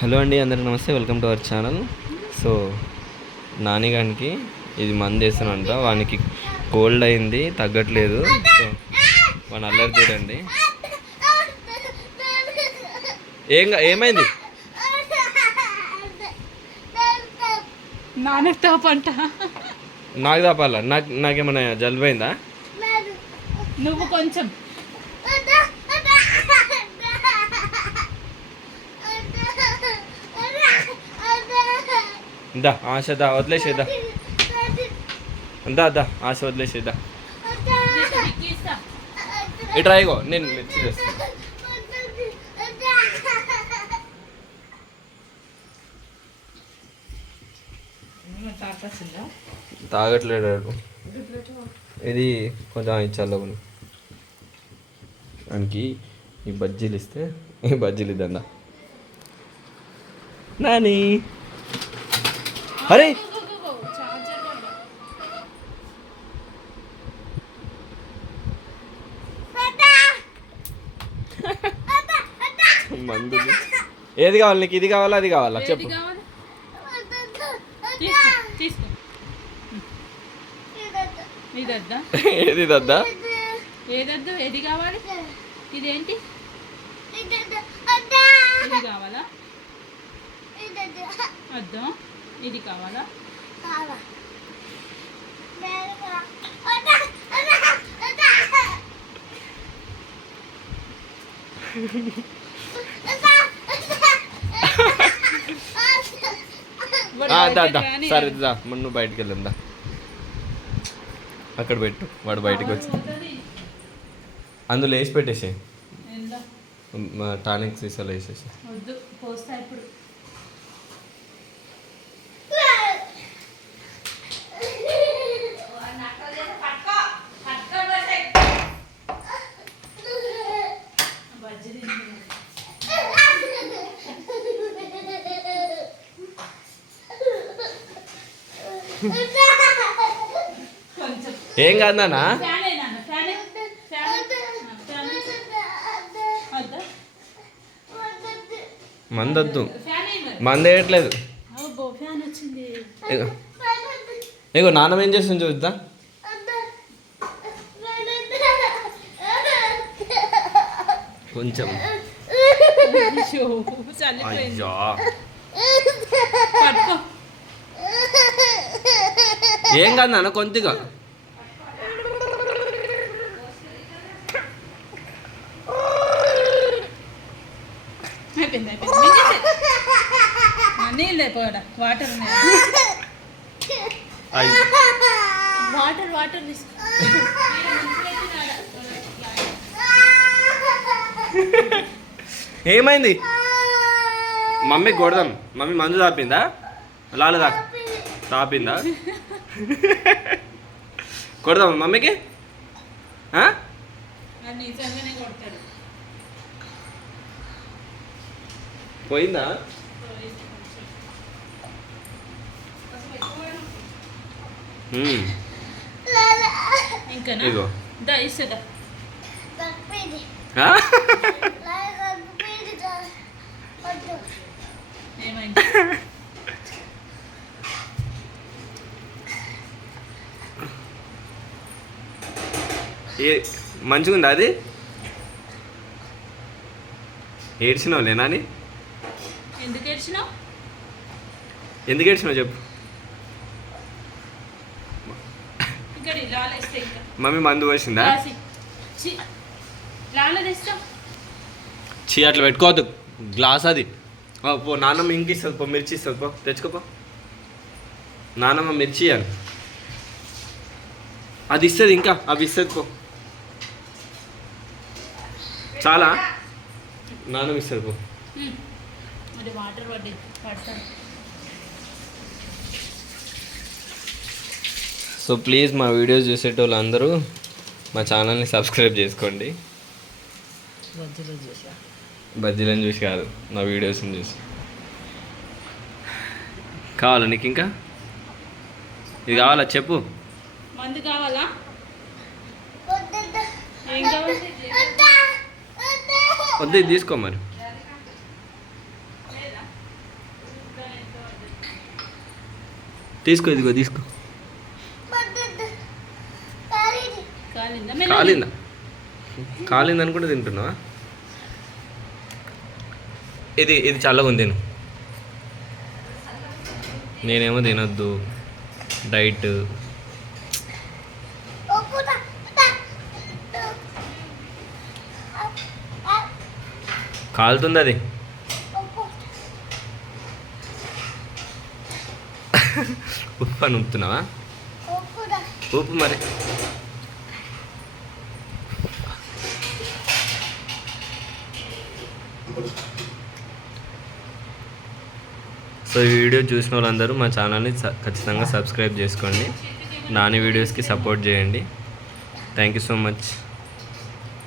Hello అండి అందరికి నమస్తే welcome to our channel. So నానిగానికి ఇది మంది వేస్తానంట వానికి కోల్డ్ అయింది తగ్గట్లేదు. సో వాని అల్లరి చూడండి ఏం ఏమైంది? నానతో పంట నాకు తప్పాలా నాకు నాకేమైనా జలుబు అయిందా? నువ్వు కొంచెం. దా ఆశ దా వదిలేసేదా దా. దా ఆశ వదిలేసేదా ఇటు రాయిగో నేను మిర్చి చేస్తాను తాగట్లేడు. ఇది కొంచెం ఇచ్చాలో దానికి ఈ బజ్జీలు ఇస్తే ఈ బజ్జీలు ఇద్దండ నాని. అరే! మందు ఏది కావాలి నీకు? ఇది కావాలా? అది కావాలా? ఏది చెప్పు ఏది దద్దా ఏదద్దు? ఏది కావాలి? ఇదేంటి? ఇది కావాలా? అద్దా. ఇది కావాలా? సరే దా. నువ్వు బయటికి వెళ్ళందా? అక్కడ పెట్టు. వాడు బయటికి వచ్చి. అందులో వేసి పెట్టేసి? టానిక్ సీసాలో వేసేసి ఏం కాదు నాన్న? మందొద్దు. ఫ్యాన్ ఏ మరి? మంద వేయట్లేదు అబ్బో, ఫ్యాన్ వచ్చింది ఇగో నాన్నమ్మ ఏం చేస్తుంది చూద్దా? కొంచెం. అయ్యో, ఏం కాదు నాన్న నీళ్ళు అయిపోయాడా? వాటర్ వాటర్ వాటర్ తీసుకో. ఏమైంది? మమ్మీ కొడదాం. మమ్మీ మందు తాపిందా? లాలు తాపిందా? కొడదాం మమ్మీకి? పోయిందా? ఇగో? ఏమైంది? ఏ మంచిగుందా అది? ఏడ్చినావు లేనా అని? ఎందుకు ఏడ్చినావు? ఎందుకు ఏడ్చినావు చెప్పు. మమ్మీ మందు పోసిందా? చి. అట్లా పెట్టుకోవద్దు. గ్లాస్ అది. పో నాన్నమ్మ ఇంక ఇస్తుంది పో మిర్చి ఇస్తుంది పో తెచ్చుకోపో నాన్నమ్మ మిర్చి అని అది ఇస్తుంది ఇంకా అవి ఇస్తుంది పో. చాలా. పడతాను. సో ప్లీజ్ మా వీడియోస్ చూసేటోళ్ళు అందరూ మా ఛానల్ని సబ్స్క్రైబ్ చేసుకోండి. బజ్జీలను చూసి. కాదు నా వీడియోస్ని చూసి. కావాలా నీకు ఇంకా? ఇది కావాలా? చెప్పు. మందు కావాలి? వద్దు తీసుకో మరి. తీసుకో ఇదిగో తీసుకో. కాలిందా? కాలింది? అనుకుంటే తింటున్నావా? ఇది ఇది చల్లగా ఉంది నేనేమో తినద్దు. డైట్. కాలుతుంది అది ఉప్పు అని ఉప్పుతున్నావా ఉప్పు మరి. సో ఈ వీడియో చూసిన వాళ్ళందరూ మా ఛానల్ని ఖచ్చితంగా సబ్స్క్రైబ్ చేసుకోండి. నాని వీడియోస్కి సపోర్ట్ చేయండి. Thank you so much.